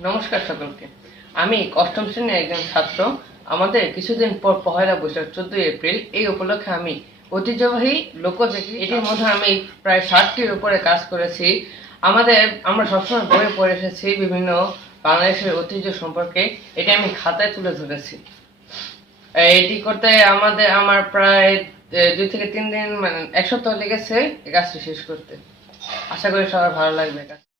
নমস্কার সকলকে। আমি অষ্টম শ্রেণির একজন ছাত্র। আমাদের কিছুদিন পর পহেলা বৈশাখ, চোদ্দই এপ্রিল। এই উপলক্ষে আমি ঐতিহ্যবাহী লোকজাতি এটির মধ্যে আমি প্রায় ষাটটির উপরে কাজ করেছি। আমাদের, আমরা সবসময় বইয়ে পড়ে এসেছি বিভিন্ন বাংলাদেশের ঐতিহ্য সম্পর্কে। এটি আমি খাতায় তুলে ধরেছি। এটি করতে আমাদের, আমার প্রায় দুই থেকে তিন দিন মানে এক সপ্তাহ লেগেছে এই কাজটি শেষ করতে। আশা করি সবার ভালো লাগবে কাজ।